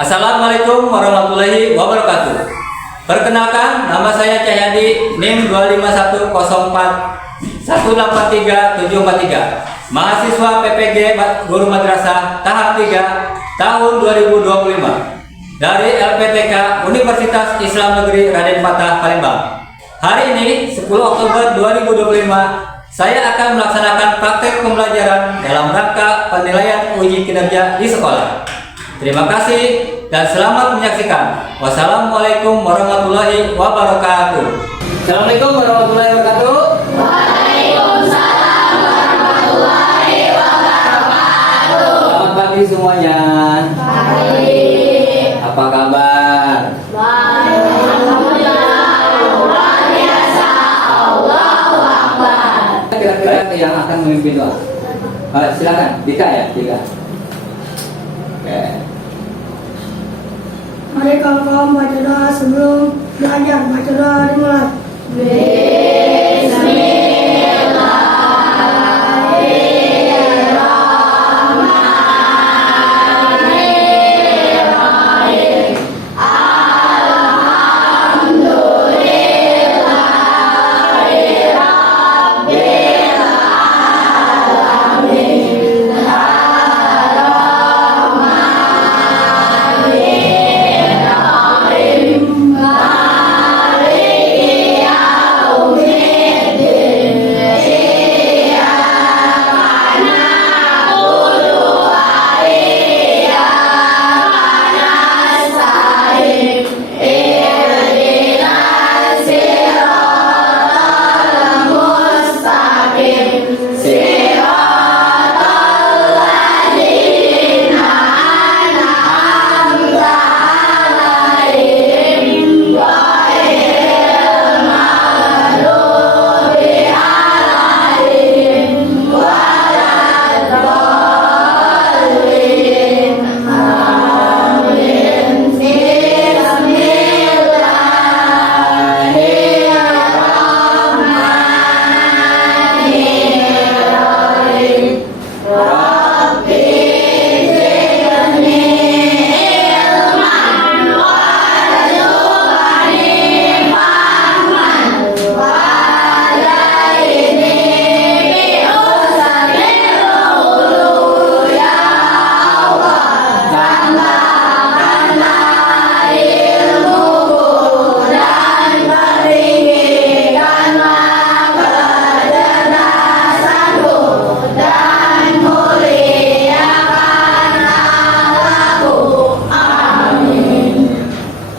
Assalamualaikum warahmatullahi wabarakatuh. Perkenalkan, nama saya Cahyadi, NIM 25104318373, mahasiswa PPG Guru Madrasah tahap 3 tahun 2025 dari LPTK Universitas Islam Negeri Raden Patah, Palembang. Hari ini 10 Oktober 2025, saya akan melaksanakan praktek pembelajaran dalam rangka penilaian uji kinerja di sekolah. Terima kasih dan selamat menyaksikan. Wassalamualaikum warahmatullahi wabarakatuh. Assalamualaikum warahmatullahi wabarakatuh. Waalaikumsalam warahmatullahi wabarakatuh. Selamat pagi semuanya. Baik. Apa kabar? Baik. Alhamdulillah. Luar biasa. Allahu Akbar. Kira-kira yang akan memimpin doa. Silakan, Dika ya, Dika. Oke. Mari kawan-kawan baca doa sebelum belajar. Baca doa dimulai.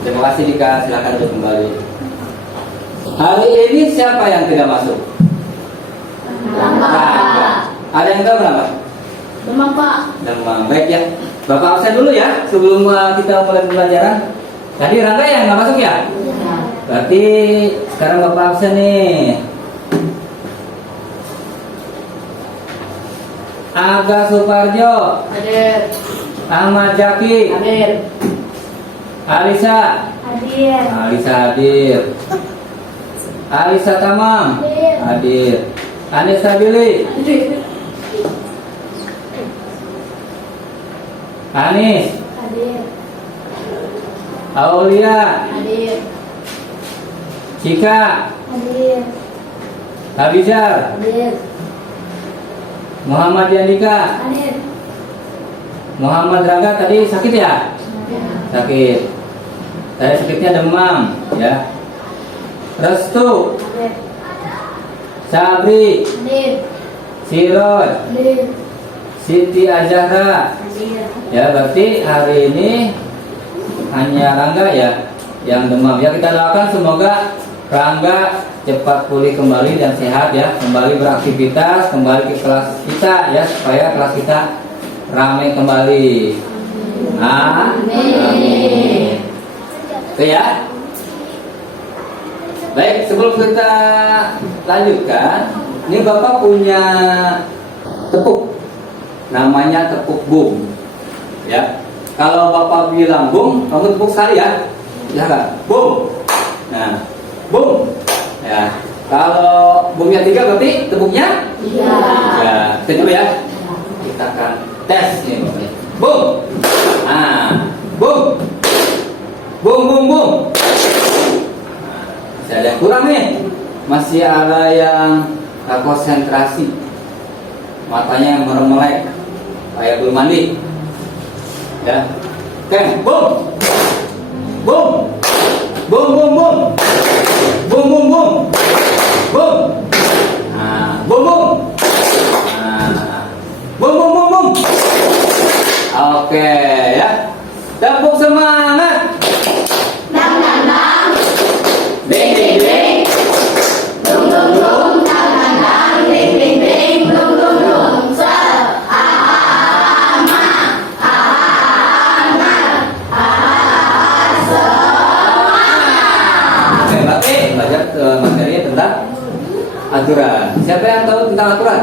Terima kasih Dika, silakan untuk kembali. Hari ini siapa yang tidak masuk? Ada yang tahu kenapa? Demam, Pak. Demam. Baik ya. Bapak absen dulu ya sebelum kita mulai pembelajaran. Tadi Rangga yang nggak masuk ya? Berarti sekarang Bapak absen nih. Aga Suparjo, Hadir. Ahmad Jaki, Hadir. Alisa, Hadir. Alisa hadir. Alisa Tamam hadir. Anissa Billy, Anis, Hadir. Aulia, Hadir. Cika, Hadir. Abizar, Hadir. Muhammad Yandika, Hadir. Muhammad Rangga tadi sakit ya? Sakit. Tadi sakitnya demam ya. Restu, Hadir. Sabri, Hadir. Siroj, Hadir. Siti Azhara. Hadir. Ya berarti hari ini hanya Rangga ya yang demam. Ya kita doakan semoga Rangga cepat pulih kembali dan sehat ya, kembali beraktivitas, kembali ke kelas kita ya, supaya kelas kita ramai kembali. Amin. Oke ya. Baik, sebelum kita lanjutkan, ini Bapak punya tepuk, namanya tepuk bum. Ya, kalau Bapak bilang bum, kamu tepuk sekali ya, silakan. Bum. Nah, bum. Ya, kalau bumnya 3 berarti tepuknya? Iya. Ya, kita coba ya. Kita akan tes nih Bapak. Bum. Nah, bum. masih ada yang gak konsentrasi, matanya yang merem-melek kayak belum mandi ya. Oke, boom boom boom boom boom boom boom boom boom. Nah, boom boom. Nah, boom boom boom boom. Oke ya, tepuk semangat. Dang dang dang, ding ding ding, dung dung dung, dang dang dang, ding ding ding, dung dung dung. Se, ama, ama, semangat. Oke, Mbak belajar materinya tentang aturan. Siapa yang tahu tentang aturan?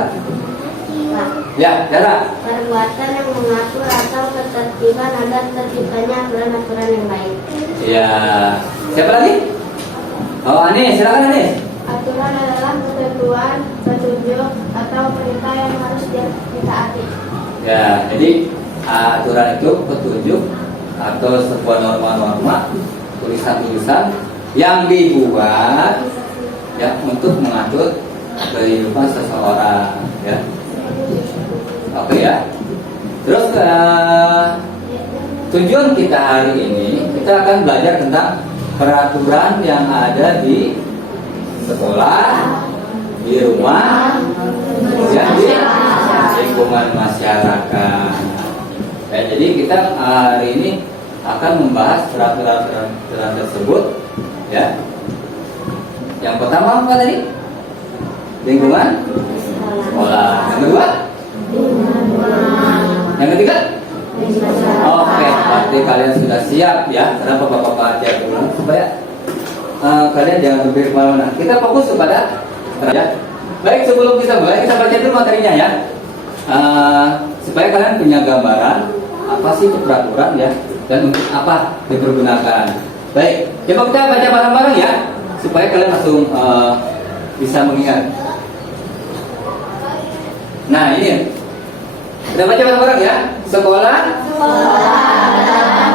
Ya, Dara. Perbuatan yang mengatur atau ketertiban agar terciptanya aturan-aturan yang baik. Ya, siapa lagi? Oh, Anis, silakan Anis. Aturan adalah ketentuan, petunjuk, atau perintah yang harus ditaati. Ya, jadi aturan itu petunjuk atau sebuah norma-norma, tulisan-tulisan yang dibuat ya untuk mengatur kehidupan seseorang ya. Oke ya. Terus tujuan kita hari ini kita akan belajar tentang peraturan yang ada di sekolah, di rumah, dan di lingkungan masyarakat. Ya, jadi kita hari ini akan membahas peraturan tersebut ya. Yang pertama apa tadi? Lingkungan sekolah. Yang kedua? Yang ketiga? Oke, berarti kalian sudah siap ya. Kenapa Bapak ajar dulu supaya kalian jangan berpikir kemana-mana. Kita fokus kepada ya. Baik, sebelum kita mulai kita baca dulu materinya ya. Supaya kalian punya gambaran apa sih itu peraturan ya dan untuk apa dipergunakan. Baik, coba kita baca bareng-bareng ya supaya kalian langsung bisa mengingat. Nah ini kita baca bareng-bareng ya. Sekolah adalah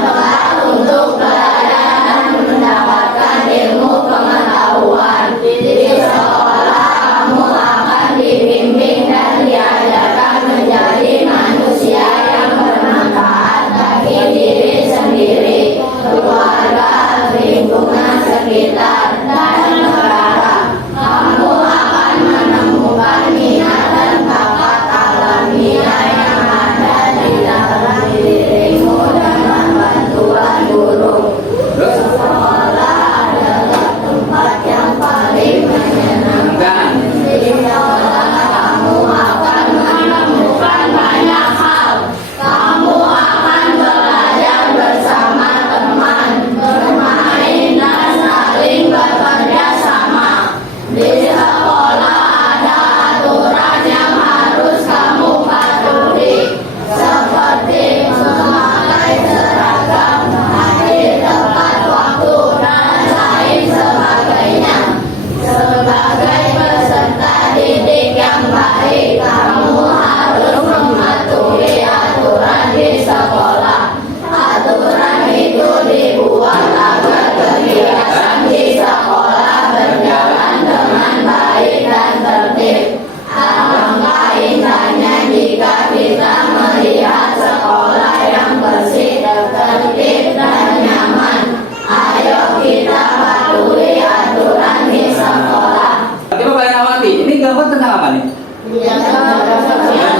tempat untuk belajar dan mendapatkan ilmu pengetahuan. Di sekolah kamu akan dibimbing dan diajarkan menjadi manusia yang bermanfaat bagi diri sendiri, keluarga, lingkungan sekitar, dan negara. Kamu akan menemukan minat dan bakat alamiah yang ada di dalam dirimu dengan bantuan guru. Sekolah adalah tempat yang paling menyenangkan. Di sekolah kamu akan menemukan banyak hal. Kamu akan belajar bersama teman, bermain, dan saling bekerja sama. Di sekolah ada aturan yang harus kamu patuhi, seperti memakai seragam, hadir tepat waktu, dan lain sebagainya. Sebagai peserta didik yang baik, kamu harus mematuhi aturan di sekolah. Aturan itu dibuat agar kegiatan di sekolah berjalan dengan baik dan tertib. Alangkah indahnya jika kita melihat sekolah yang bersih, tertib, dan nyaman. Ayo kita patuhi aturan di sekolah. coba kalian amati. Ini gambar tentang apa nih? Menjaga kebersihan.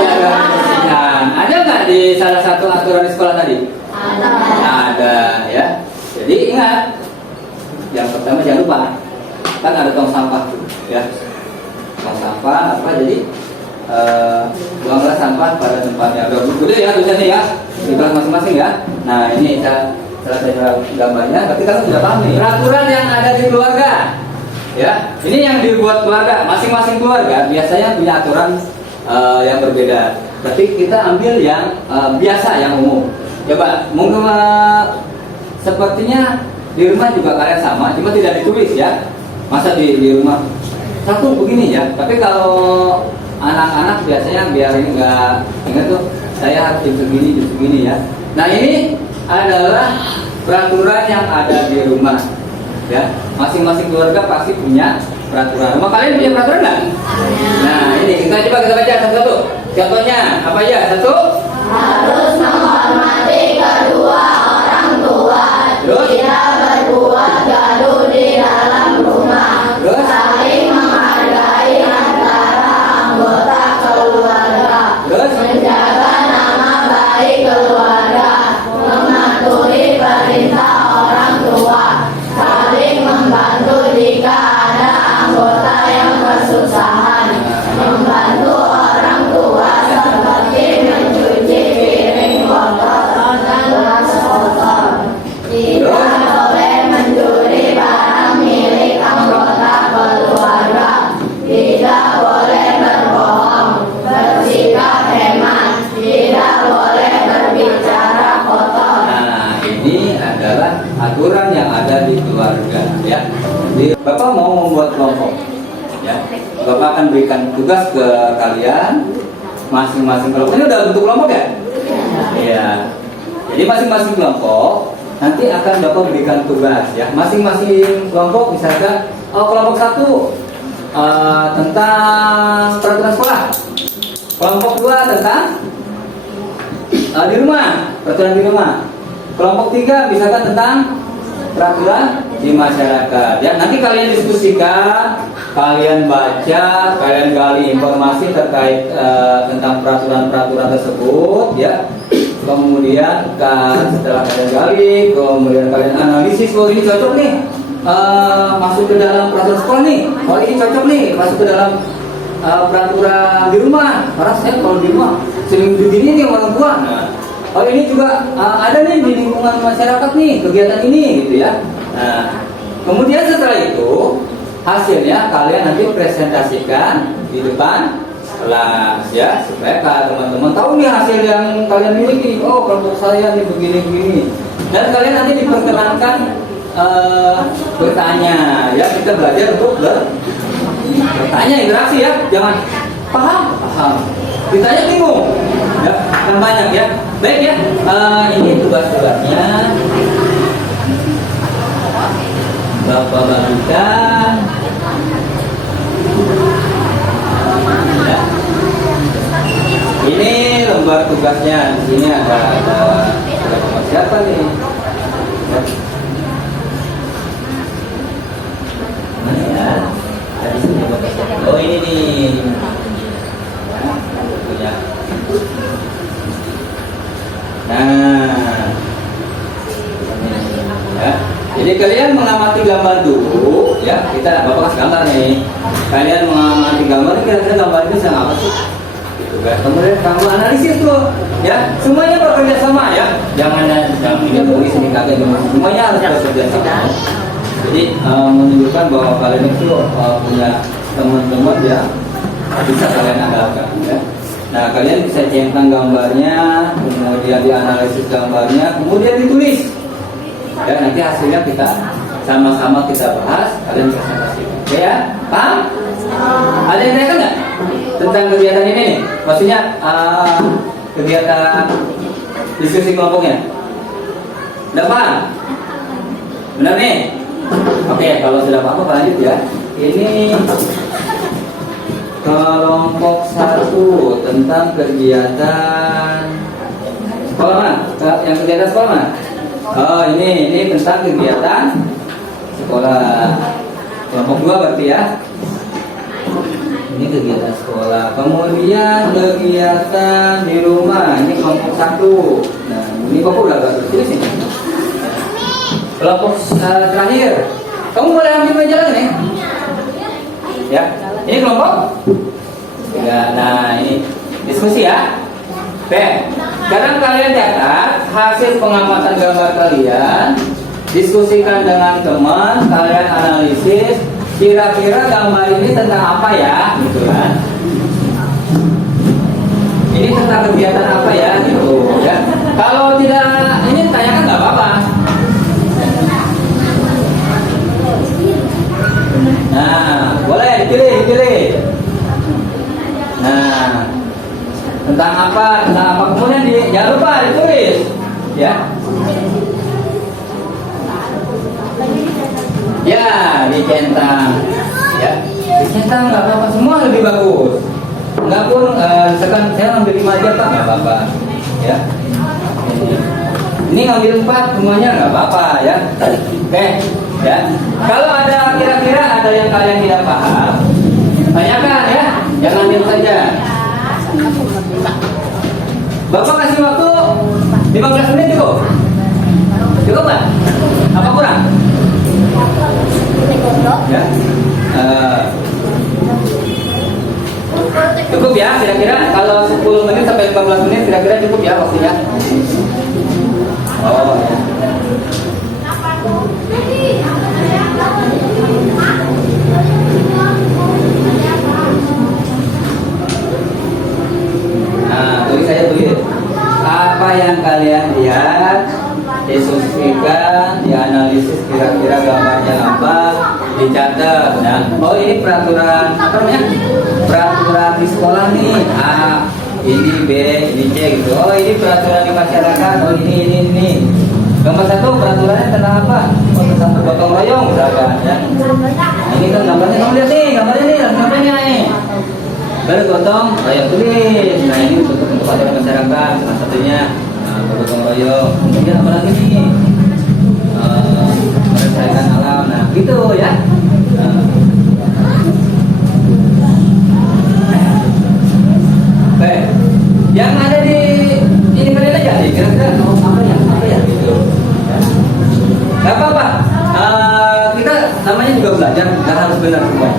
Ada nggak di salah satu aturan di sekolah tadi? Ada ya. Jadi ingat, yang pertama jangan lupa kan ada tong sampah tuh ya. Tong sampah apa jadi buanglah sampah pada tempatnya. Udah gede ya tulisannya ya di kelas masing-masing ya. Nah ini saya gambarnya. Berarti kalian sudah paham nih. Peraturan yang ada di keluarga ya. Ini yang dibuat keluarga. Masing-masing keluarga biasanya punya aturan yang berbeda. Berarti kita ambil yang biasa, yang umum. Coba mungkin sepertinya di rumah juga kalian sama, cuma tidak ditulis ya. Masa di rumah satu begini ya. Tapi kalau anak-anak biasanya biar ini nggak ingat tuh, saya harus segini ya. Nah ini adalah peraturan yang ada di rumah ya. Masing-masing keluarga pasti punya peraturan. Rumah kalian punya peraturan nggak? Nah, ini kita coba kita baca satu-satu. Contohnya apa aja? Satu. Harus menghormati kedua orang tua. Terus? Tidak berbuat gaduh di dalam rumah. Terus? Saling menghargai antara anggota keluarga. Terus? Menjaga nama baik keluarga. Mematuhi perintah orang tua. Saling membantu jika ada anggota yang kesusahan. Membantu orang tua seperti mencuci piring kotor dan gelas kotor. Tidak boleh mencuri barang milik anggota keluarga. Tidak boleh berbohong, bersikap hemat. Tidak boleh berbicara kotor. Nah, ini adalah aturan yang ada di keluarga, ya. Jadi, Bapak mau membuat kelompok, ya. Bapak akan berikan tugas ke kalian masing-masing kelompok. Ini udah bentuk kelompok ya? Iya. Jadi masing-masing kelompok nanti akan Bapak berikan tugas, ya. Masing-masing kelompok misalkan kelompok 1 tentang peraturan sekolah. Kelompok 2 tentang di rumah, peraturan di rumah. Kelompok 3 misalkan tentang peraturan di masyarakat. Ya, nanti kalian diskusikan, kalian baca, kalian gali informasi terkait tentang peraturan-peraturan tersebut, ya. Kemudian setelah kalian gali, kemudian kalian analisis, oh ini cocok nih masuk ke dalam peraturan sekolah nih. Oh ini cocok nih masuk ke dalam peraturan di rumah. Karena saya kalau di rumah sering begini nih orang tua. Nah, oh ini juga ada nih di lingkungan masyarakat nih kegiatan ini gitu ya. Nah, kemudian setelah itu hasilnya kalian nanti presentasikan di depan kelas, ya, supaya teman-teman tahu nih hasil yang kalian miliki. Oh kelompok saya nih begini-begini. Dan kalian nanti diperkenankan bertanya, ya, kita belajar untuk bertanya, interaksi, ya, jangan paham, ditanya bingung, ya, kan banyak, ya. Baik, ya, ini tugas-tugasnya Bapak bagikan, ya. Ini lembar tugasnya. Di sini ada siapa nih? Ya. Mana ya? Tadi sini Bapak siapa? Oh ini nih. Punya. Nah, ya. Jadi kalian mengamati gambar dulu, ya. Kita Bapak kasih gambar nih. Kalian mengamati gambar, kira-kira gambar ini sama apa sih? Gitu kan. Kemudian kamu analisis tuh, ya. Semuanya bekerja sama, ya. Jangan tidak tulis ini kagak, semuanya harus bekerja sama. Jadi menunjukkan bahwa kalian itu punya teman-teman, ya, bisa kalian andalkan, ya. Nah, kalian bisa centang gambarnya, kemudian dianalisis gambarnya, kemudian ditulis. Ya, nanti hasilnya kita sama-sama kita bahas, kalian presentasikan. Oke, ya? Paham? Ada yang tanyakan nggak tentang kegiatan ini nih? Maksudnya kegiatan diskusi kelompoknya? Udah paham? Benar nih? Oke, kalau sudah paham, lanjut, ya. Ini kelompok 1 tentang kegiatan sekolah mana? Yang kegiatan sekolah mana? Oh ini tentang kegiatan sekolah. Kelompok 2 berarti, ya. Ini kegiatan sekolah. Kemudian kegiatan di rumah. Ini kelompok 1. Nah ini Bapak udah agak tertulis ini. Kelompok terakhir. Kamu boleh ambil meja lagi nih. Ya. Ini kelompok? Ya, nah ini diskusi, ya. Oke. Sekarang kalian catat hasil pengamatan gambar kalian, diskusikan dengan teman, kalian analisis kira-kira gambar ini tentang apa, ya, gitu kan. Ini tentang kegiatan apa, ya, gitu, ya. Kalau tidak ini tanyakan nggak apa-apa. Nah, boleh dipilih. Nah, tentang apa? Kemudian jangan lupa ditulis, ya. Ya, dicentang, ya. Ternyata nggak apa-apa, semua lebih bagus. Nggak pun, misalkan saya ngambil 5 aja Pak, nggak apa-apa. Ya. Ini ngambil 4 semuanya nggak apa-apa ya. Oke, ya. Kalau ada kira-kira ada yang kalian tidak paham, tanyakan ya, jangan diam saja. Bapak kasih waktu 15 menit cukup? Cukup nggak? Apa kurang? Ya. Cukup ya, kira-kira kalau 10 menit sampai 15 menit kira-kira cukup ya waktunya. Oh ya. Nah, tulis saya tulis. Apa yang kalian lihat, diskusikan, dianalisis kira-kira gambarnya apa, dicatat. Nah, oh ini peraturan apa namanya? Peraturan di sekolah nih. A, ini B, ini C gitu. Oh ini peraturan di masyarakat. Oh ini. Gambar 1 peraturannya tentang apa? Oh tentang bergotong royong misalkan ya. Nah, ini kan gambarnya, kamu lihat nih, gambarnya nih. Bergotong royong tulis. Nah ini untuk peraturan masyarakat salah satunya bergotong royong. Kemudian apa lagi nih? Melestarikan alam. Nah gitu ya. Baik, yang ada di ini kalian aja nih, kira-kira mau apa ya gitu. Gak apa-apa, kita namanya juga belajar, nggak harus benar semua.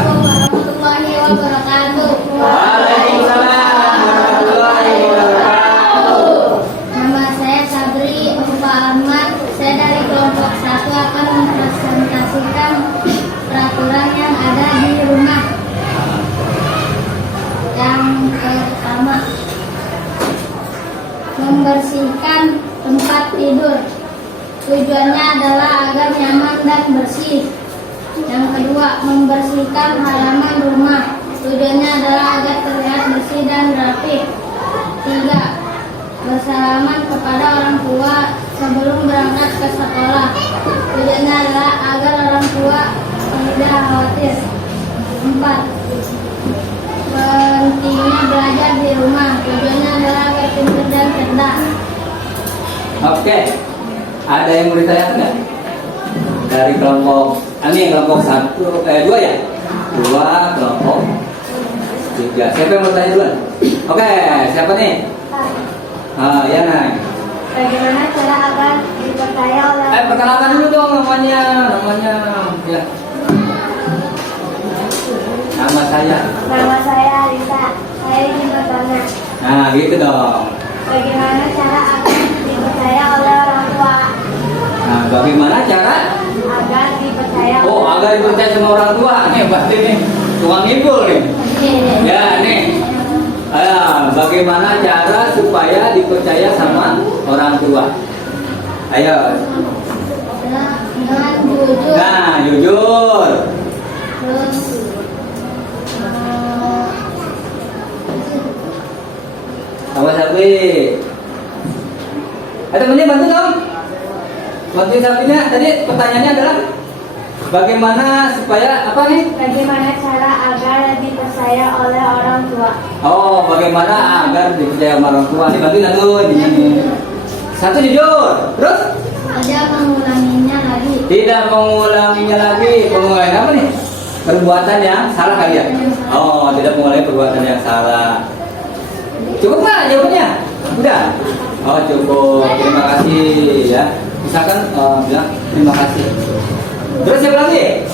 Warahmatullahi wabarakatuh. Waalaikumsalam warahmatullahi wabarakatuh. Nama saya Sabri Ufa Ahmad. Saya dari kelompok 1 akan mempresentasikan peraturan yang ada di rumah. Yang pertama, membersihkan tempat tidur. Tujuannya adalah agar nyaman dan bersih. Yang kedua, membersihkan halaman rumah. Tujuannya adalah agar terlihat bersih dan rapi. 3. Bersalaman kepada orang tua sebelum berangkat ke sekolah. Tujuannya adalah agar orang tua tidak khawatir. 4. Pentingnya belajar di rumah. Tujuannya adalah agar pintar dan cerdas. Oke, ada yang mau ditanyakan nggak? Dari kelompok, ini kelompok 2 ya? 2 kelompok 3. Siapa yang mau tanya duluan? Oke, siapa nih? Ya Nay. Bagaimana cara agar dipercaya oleh Perkenalkan dulu dong namanya ya. Nama saya. Nama saya Alisa. Saya ingin bertanya, Nah, gitu dong. bagaimana cara agar dipercaya oleh orang tua? Nah, bagaimana cara? Agar dipercaya. Oh, agar dipercaya sama orang tua. Nih, pasti nih tukang ibu nih. Ya, nih. Bagaimana cara supaya dipercaya sama orang tua? Ayo. Dengan jujur. Nah, jujur. Terus Sama Sapi. Temennya bantu dong. Bantuin Sapinya. Tadi pertanyaannya adalah bagaimana supaya apa nih? bagaimana cara agar dipercaya oleh orang tua? Oh, bagaimana agar dipercaya sama orang tua? Nih bantuin satu. Satu jujur. Terus? Tidak mengulanginya lagi. Tidak mengulanginya lagi. Mengulangi apa nih? Perbuatan yang salah kali ya? Oh, tidak mengulangi perbuatan yang salah. Cukup nggak jawabannya? Udah? Oh, cukup. Terima kasih ya. Misalkan bilang terima kasih. Terus siapa lagi?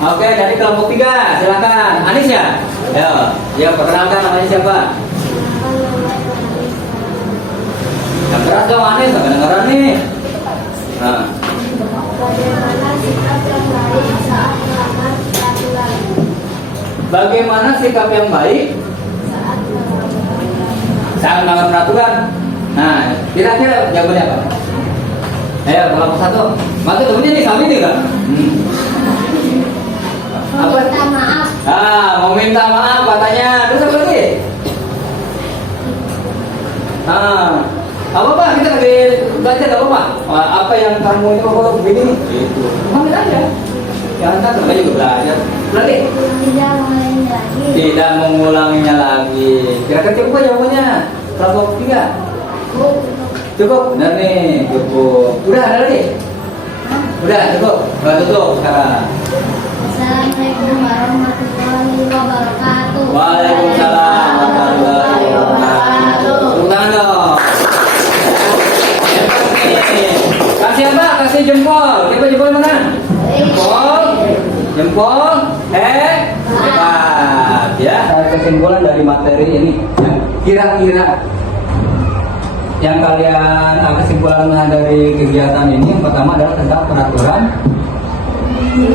Oke, dari kelompok 3, silakan. Anis ya? Ayo, ya perkenalkan namanya siapa? Yang keras dong Anis, nggak kedengeran nih. Nah. Bagaimana sikap yang baik saat melanggar peraturan? Bagaimana sikap yang baik saat melanggar peraturan? Nah, kira-kira jawabannya apa? Ayo, kelompok 1. Maka temennya nih, kami nih kan? Meminta maaf. Mau minta maaf katanya. Terus apa lagi? Apa kita lagi belajar apa? apa yang kamu itu kok begini? Itu. Ambil aja. Jangan takut, namanya juga belajar. Berarti Tidak mengulangi lagi. tidak mengulanginya lagi. Kira-kira cukup apa jawabannya? Kelompok 3. Cukup, benar nih, cukup. Udah ada lagi? Udah cukup. Udah tutup sekarang. Assalamualaikum warahmatullahi wabarakatuh. Waalaikumsalam warahmatullahi wabarakatuh. Tepuk tangan dong. Kasih apa? Kasih jempol. Coba jempol mana? Jempol. Jempol. Hebat. Ya. Kesimpulan dari materi ini. Kira-kira yang kalian kesimpulan dari kegiatan ini yang pertama adalah tentang peraturan di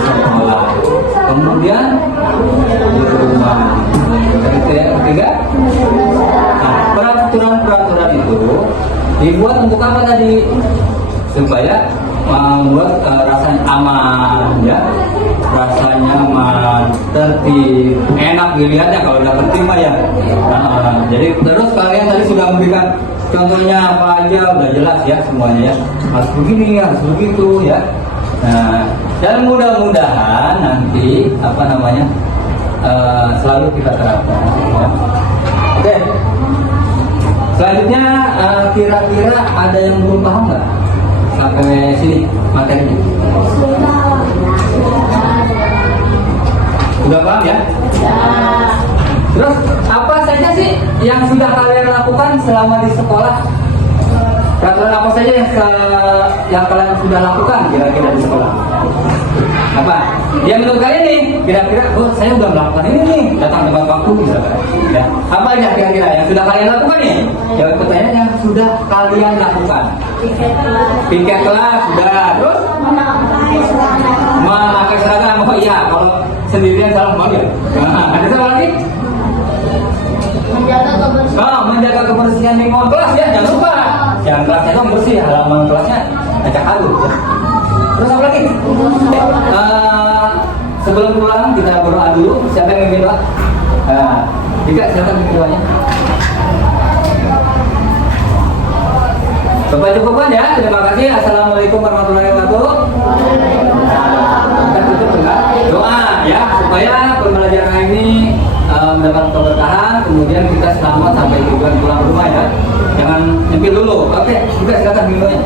sekolah. Kemudian di rumah. Yang ketiga, nah, peraturan itu dibuat untuk apa tadi? Supaya membuat rasanya aman, ya, rasanya aman, tertib, enak dilihatnya kalau udah tertib mah ya. Nah, jadi terus kalian tadi sudah memberikan contohnya apa aja, udah jelas ya semuanya ya. Harus begini, harus begitu ya. Nah, dan mudah-mudahan nanti apa namanya selalu kita terapkan. Ya. Oke. Selanjutnya kira-kira ada yang belum paham nggak sampai sini materinya? Sudah paham ya? Terus apa saja sih yang sudah kalian lakukan selama di sekolah? Peraturan apa saja yang kalian sudah lakukan kira-kira di sekolah? Apa? Ya menurut kalian nih, kira-kira, oh saya udah melakukan ini nih, datang tepat waktu misalkan. Ya. Apa aja kira-kira yang sudah kalian lakukan nih? Jawab pertanyaan yang sudah kalian lakukan. Piket kelas sudah, terus memakai seragam. Oh iya, kalau sendirian salah mau ya. Nah, ada apa lagi? Menjaga kebersihan. Oh, menjaga kebersihan lingkungan kelas ya, jangan lupa. Jangan kelasnya dong bersih, halaman kelasnya acak aduk. Ya. Terus apa lagi? Sebelum pulang kita berdoa dulu. Siapa yang mimpin doa? Jika siapa yang mimpin doanya? Bapak cukupkan ya. Terima kasih. Assalamualaikum warahmatullahi wabarakatuh. Kita tutup dengan doa ya supaya pembelajaran ini mendapat keberkahan. Kemudian kita selamat sampai tujuan pulang rumah ya. Jangan nyempil dulu. Oke, juga silakan minumnya.